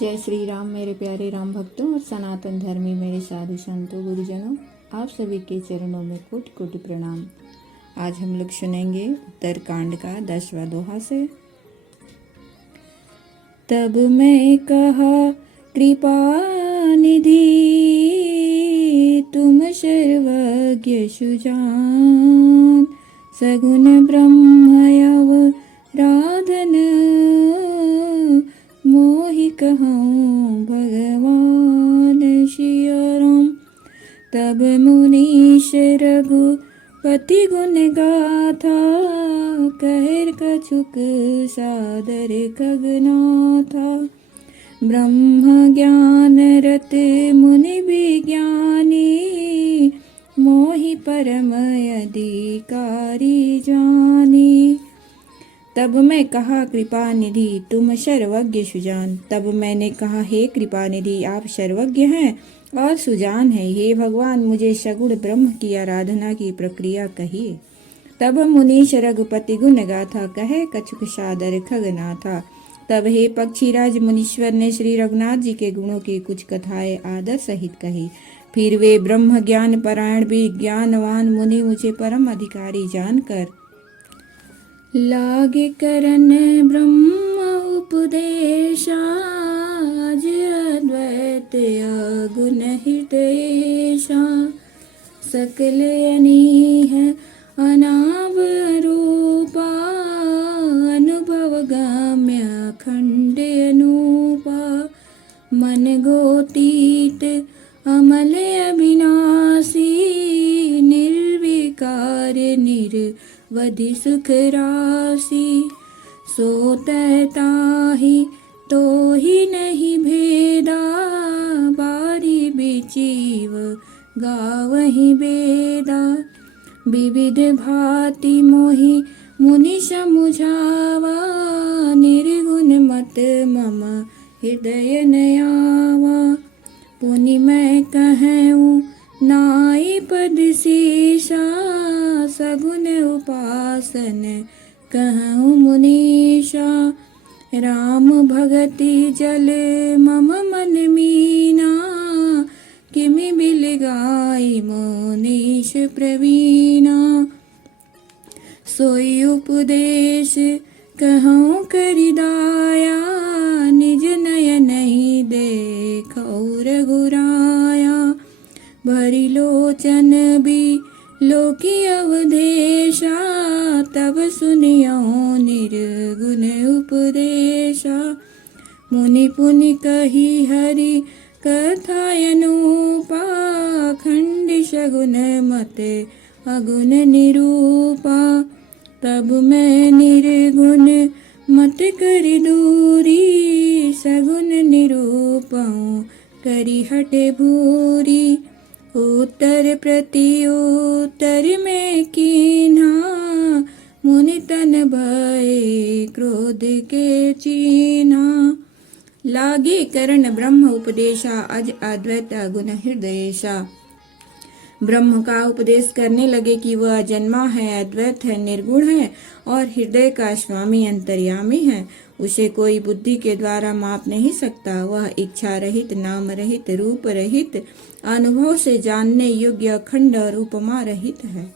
जय श्री राम मेरे प्यारे राम भक्तों और सनातन धर्मी मेरे साधु संतों गुरुजनों, आप सभी के चरणों में कोटि कोटि प्रणाम। आज हम लोग सुनेंगे उत्तरकांड का 10वां दोहा से। तब मैं कहा कृपा निधि तुम सर्वज्ञ सुजान, सगुण ब्रह्म अवराधन मोहि कहूँ भगवान सिया राम। तब मुनीश रघुपति गुण गाथा, कहर कछुक सादर खगनाथा। ब्रह्म ज्ञान रत मुनि विज्ञानी, मोहि परम अधिकारी जानी। तब मैं कहा कृपा निधि तुम सर्वज्ञ सुजान। तब मैंने कहा हे कृपा निधि आप सर्वज्ञ हैं और सुजान है। हे भगवान मुझे सगुण ब्रह्म की आराधना की प्रक्रिया कहिए। तब मुनीश रघुपति गुण गाथा, कहे कछुक सादर खगनाथा। तब हे पक्षीराज मुनीश्वर ने श्री रघुनाथ जी के गुणों की कुछ कथाएं आदर सहित कही। फिर वे ब्रह्म ज्ञान परायण विज्ञानवान मुनि मुझे परम अधिकारी जानकर लागे करन ब्रह्म उपदेशा। अद्वैत अगुण हृदयेशा, सकल अनीह अनावरूपा। अनुभव गम्य अखंड अनूपा, मन गोतीत अमल अविनाशी। निर्विकार निर्वधि सुख राशि, सोते ताहि तो ही नहीं भेदा। बारी बिचीव गावहि बेदा, विविध भांति मोहि मुनि समुझावा। निर्गुण मत मम हृदय नयावा, पुनि मैं कहूँ नाई पद शीशा। सगुण उपासन कहूँ मुनीषा, राम भगति जल मम मन मीना। किमि बिल गाई मुनीश प्रवीणा, सोई उपदेश कहूँ करिदाया। निज नयन नहीं देखो रघुराया, भरी लोचन भी लोकी अवधेशा। तब सुनियो निर्गुण उपदेशा, मुनि पुनि कही हरि कथा अनूपा। खंड सगुण मत अगुण निरूपा, तब मैं निर्गुण मत करि दूरी। सगुण निरूपऊँ करि हटे भूरी, उत्तर प्रति उत्तर में कीन्हा। मुनि तन भय क्रोध के चीन्हा, लागे करण ब्रह्म उपदेशा। अज अद्वैत गुण हृदयेशा, ब्रह्म का उपदेश करने लगे कि वह अजन्मा है, अद्वैत है, निर्गुण है और हृदय का स्वामी अंतर्यामी है। उसे कोई बुद्धि के द्वारा माप नहीं सकता। वह इच्छा रहित, नाम रहित, रूप रहित, अनुभव से जानने योग्य, अखंड और उपमा रहित है।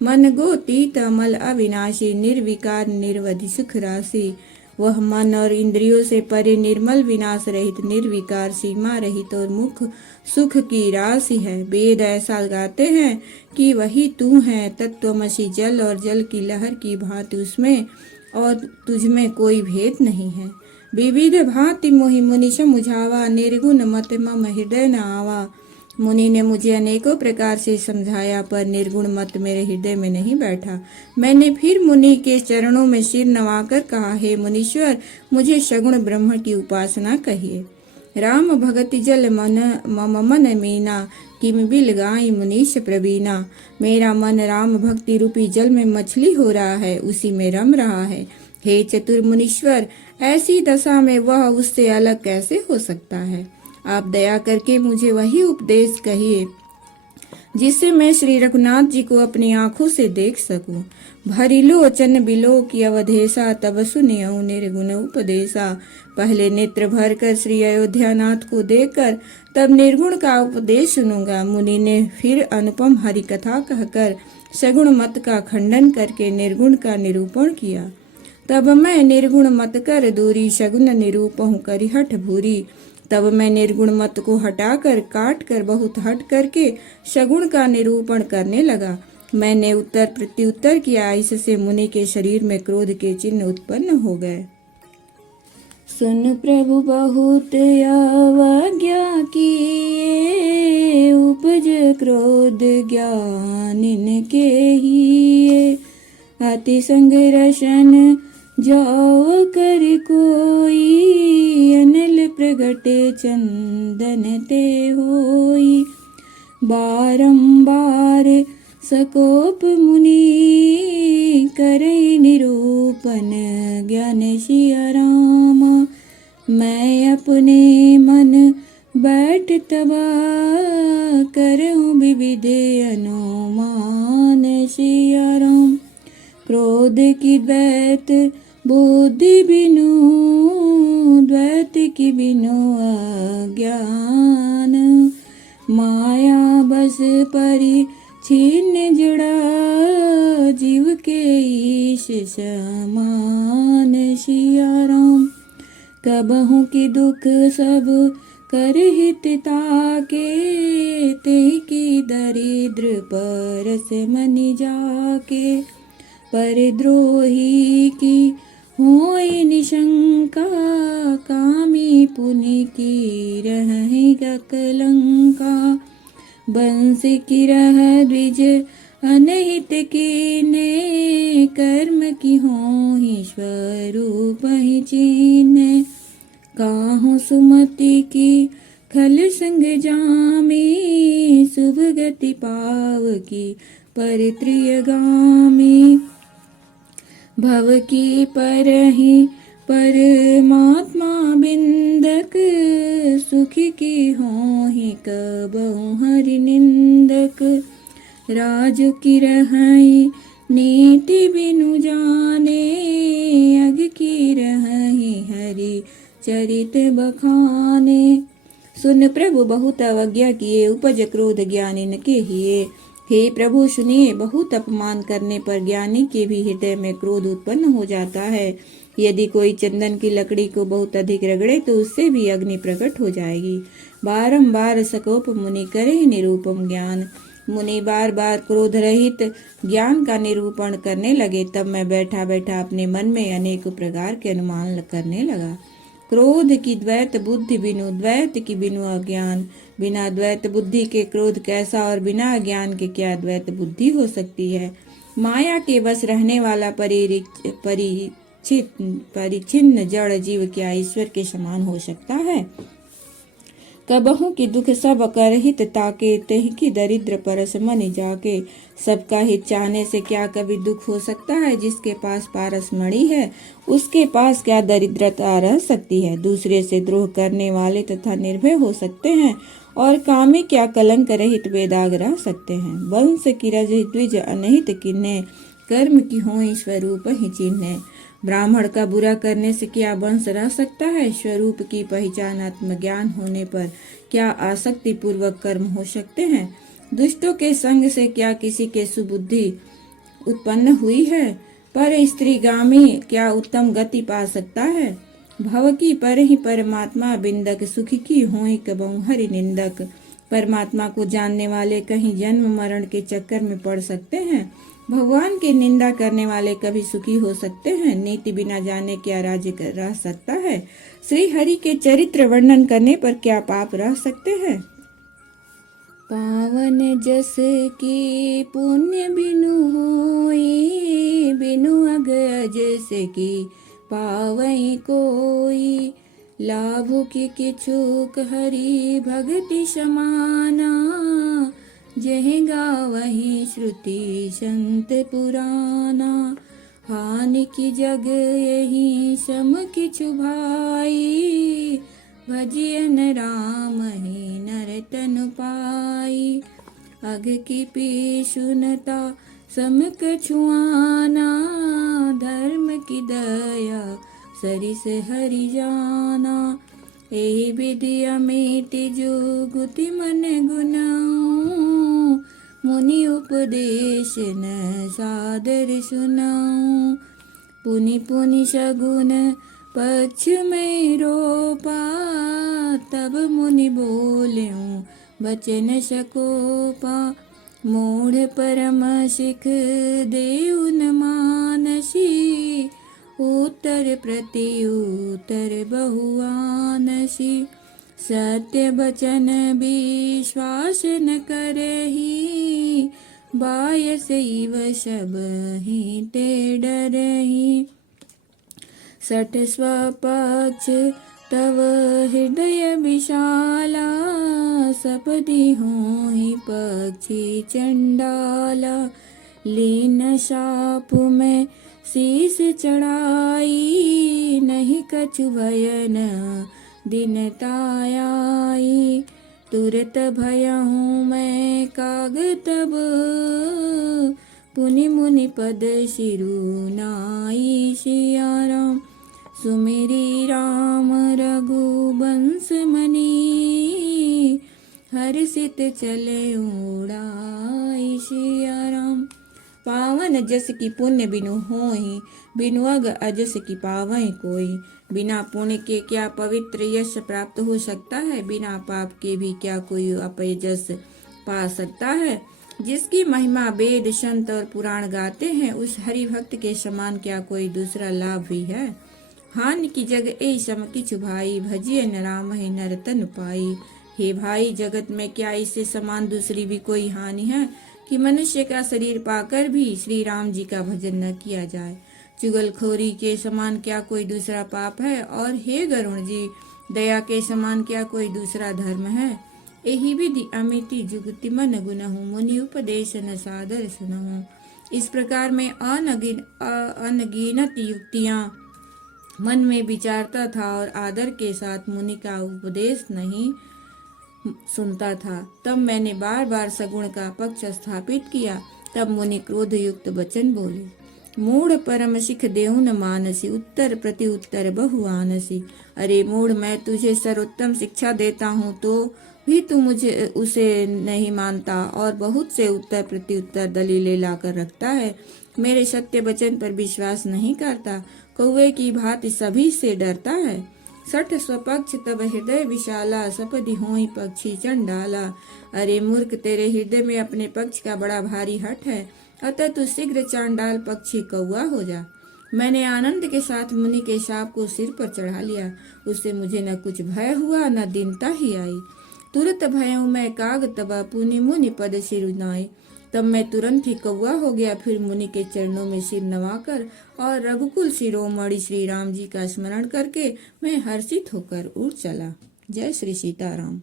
मन गोतीत अमल अविनाशी, निर्विकार निर्वधि सुख राशि। वह मन और इंद्रियों से परे निर्मल, विनाश रहित, निर्विकार, सीमा रहित और मुख सुख की राशि है। वेद ऐसा गाते हैं कि वही तू है, तत्वमसि। जल और जल की लहर की भांति उसमें और तुझमें कोई भेद नहीं है। विविध भांति मोहि मुनि समुझावा, निर्गुण मत मम हृदय न आवा। मुनि ने मुझे अनेकों प्रकार से समझाया, पर निर्गुण मत मेरे हृदय में नहीं बैठा। मैंने फिर मुनि के चरणों में सिर नवाकर कहा, हे मुनीश्वर मुझे सगुण ब्रह्म की उपासना कहिए। राम भगति जल मन मम मन मीना, किम बिल गाई मुनीश प्रवीणा। मेरा मन राम भक्ति रूपी जल में मछली हो रहा है, उसी में रम रहा है। हे चतुर मुनीश्वर, ऐसी दशा में वह उससे अलग कैसे हो सकता है। आप दया करके मुझे वही उपदेश कहिए जिससे मैं श्री रघुनाथ जी को अपनी आंखों से देख सकूं। भरी लोचन बिलो की अवधेशा, तब सुनियो निर्गुण उपदेशा। पहले नेत्र भर कर श्री अयोध्यानाथ को देखकर तब निर्गुण का उपदेश सुनूंगा। मुनि ने फिर अनुपम हरि कथा कहकर सगुण मत का खंडन करके निर्गुण का निरूपण किया। तब मैं निर्गुण मत कर दूरी, सगुण निरूपहु करिहठ भूरी। तब मैं निर्गुण मत को हटाकर काट कर बहुत हट करके सगुण का निरूपण करने लगा। मैंने उत्तर प्रत्युत्तर किया, इससे मुनि के शरीर में क्रोध के चिन्ह उत्पन्न हो गए। सुन प्रभु बहुत अवज्ञा किए, उपज क्रोध ज्ञान इनके ही। अति संग रसन जाओ कर कोई, अनल प्रगटे चंदन ते होई। बारंबार सकोप मुनि करे निरूपण, ज्ञान सिया रामा। मैं अपने मन बैठ तबा, करऊं विविध अनुमान सिया राम। क्रोध की द्वैत बुद्धि बिनु, द्वैत की बिनु अज्ञान। माया बस परि छीन जड़ा, जीव के ईश समान सिया राम। कबहु की दुख सब कर हित ताके, ते की दरिद्र परस मनि जाके। परद्रोही की होई निशंका, कामी पुनि की रहि कलंका। बंस की रह द्विज अनहित कीने, कर्म की होहि स्वरूप ही चीने। काहू सुमति की खल संग जामी, शुभ गति पाव की परित्रियगामी। भव की परहि परमात्मा बिंदक, सुखी की होहि कबहु हरि निंदक। राज की रहई नीति बिनु जाने, अग की रहई हरि चरित बखाने। सुन प्रभु बहुत अवज्ञा किए, उपज क्रोध ज्ञान इनके हिए। हे प्रभु सुनिए, बहुत अपमान करने पर ज्ञानी के भी हृदय में क्रोध उत्पन्न हो जाता है। यदि कोई चंदन की लकड़ी को बहुत अधिक रगड़े तो उससे भी अग्नि प्रकट हो जाएगी। बारंबार सकोप मुनि करे निरूपम ज्ञान। मुनि बार बार क्रोध रहित ज्ञान का निरूपण करने लगे। तब मैं बैठा बैठा अपने मन में अनेक प्रकार के अनुमान करने लगा। क्रोध की द्वैत बुद्धि बिनु, द्वैत की बिनु अज्ञान। बिना द्वैत बुद्धि के क्रोध कैसा, और बिना ज्ञान के क्या द्वैत बुद्धि हो सकती है। माया के बस रहने वाला परिच्छिन्न जड़ जीव क्या ईश्वर के समान हो सकता है। कबहू की दुख सब कर हित ताके, तेह की दरिद्र परस मनि जाके। सबका हित चाहने से क्या कभी दुख हो सकता है। जिसके पास पारस मणि है उसके पास क्या दरिद्रता रह सकती है। दूसरे से द्रोह करने वाले तथा निर्भय हो सकते हैं, और कामी क्या कलंक रहित बेदाग रह सकते हैं। वंश की रज द्विज अनहित किन्ने, कर्म की हों स्वरूप ही चिन्ह। ब्राह्मण का बुरा करने से क्या वंश रह सकता है। स्वरूप की पहचान आत्मज्ञान होने पर क्या आसक्ति पूर्वक कर्म हो सकते हैं। दुष्टों के संग से क्या किसी के सुबुद्धि उत्पन्न हुई है। पर स्त्रीगामी क्या उत्तम गति पा सकता है। भव की पर ही परमात्मा बिंदक, सुखी की होई कबहु हरि निंदक। परमात्मा को जानने वाले कहीं जन्म मरण के चक्कर में पड़ सकते हैं। भगवान की निंदा करने वाले कभी सुखी हो सकते हैं। नीति बिना जाने क्या राज्य रह सकता है। श्री हरि के चरित्र वर्णन करने पर क्या पाप रह सकते हैं। पावन जस की पुण्य बिनु होई, बिनु अग अजस की पावई कोई। लाभ की किछुक हरि भक्ति समाना, जह गावहि श्रुति संत पुराना। हानि की जग यही सम किछु भाई, भजियन राम ही नर तनु पाई। अघ की पी सुनता सम कछुआना, धर्म की दया सरिस हरि जाना। एहि विधि अमिति जुगुति मन गुनाऊं, मुनि उपदेश न सादर सुनाऊं। पुनि पुनि शगुन पक्ष में रोपा, तब मुनि बोल्यों बचन सकोपा। मूढ़ परम सिख देउ न मानसी, उत्तर प्रति उत्तर बहुआनसी। सत्य बचन विश्वास न करही, बायस इव सब ही ते डरही। सठ स्वपक्ष तव हृदय विशाला, सपदि होहि पक्षी चंडाला। लीन शाप में शीस चढ़ाई, नहीं कछु भयन दिन तायाई। तुरत भयहूँ मैं काग तब, पुनि मुनि पद शिरुनाई। सिया राम सुमिरी राम रघुवंश मनी, हर्षित चले उड़ाई। सिया राम पावन जस की पुण्य बिनु होई, बिनु अग अजस की पावै कोई। बिना पुण्य के क्या पवित्र यश प्राप्त हो सकता है, बिना पाप के भी क्या कोई अपयजस पा सकता है। जिसकी महिमा वेद संत और पुराण गाते हैं, उस हरि भक्त के समान क्या कोई दूसरा लाभ भी है। हानि की जग ए सम किछु भाई, भजिए न राम है नर तन पाई। हे भाई, जगत में क्या इससे समान दूसरी भी कोई हानि है कि मनुष्य का शरीर पाकर भी श्री राम जी का भजन न किया जाए। चुगलखोरी के समान क्या कोई दूसरा पाप है, और हे गरुण जी, दया के समान क्या कोई दूसरा धर्म है। एहि विधि अमिति जुगति मन गुनहु, मुनि उपदेश न सादर सुनहु। इस प्रकार मैं अनगिनत युक्तियां मन में विचारता था और आदर के साथ मुनि का उपदेश नहीं सुनता था। तब मैंने बार बार सगुण का पक्ष स्थापित किया। तब मुनि क्रोध युक्त वचन बोले, मूढ़ परम सिख देहु न मानसी, उत्तर प्रति उत्तर बहुआनसी। अरे मूढ़, मैं तुझे सर्वोत्तम शिक्षा देता हूँ तो भी तू मुझे उसे नहीं मानता और बहुत से उत्तर प्रति उत्तर दलीलें लाकर रखता है। मेरे सत्य वचन पर विश्वास नहीं करता, कौवे की भांति सभी से डरता है। सठ स्वपक्ष तब हृदय विशाला, सपदि होई पक्षी चंडाला। अरे मूर्ख, तेरे हृदय में अपने पक्ष का बड़ा भारी हठ है, अतः तू शीघ्र चांडाल पक्षी कौआ हो जा। मैंने आनंद के साथ मुनि के शाप को सिर पर चढ़ा लिया। उससे मुझे न कुछ भय हुआ, न दीनता ही आई। तुरंत भयों मैं काग तबा, पुनि मुनि पद सिरुनाई। तब मैं तुरंत ही कौआ हो गया। फिर मुनि के चरणों में सिर नवाकर और रघुकुल शिरोमणि श्री राम जी का स्मरण करके मैं हर्षित होकर उड़ चला। जय श्री सीताराम।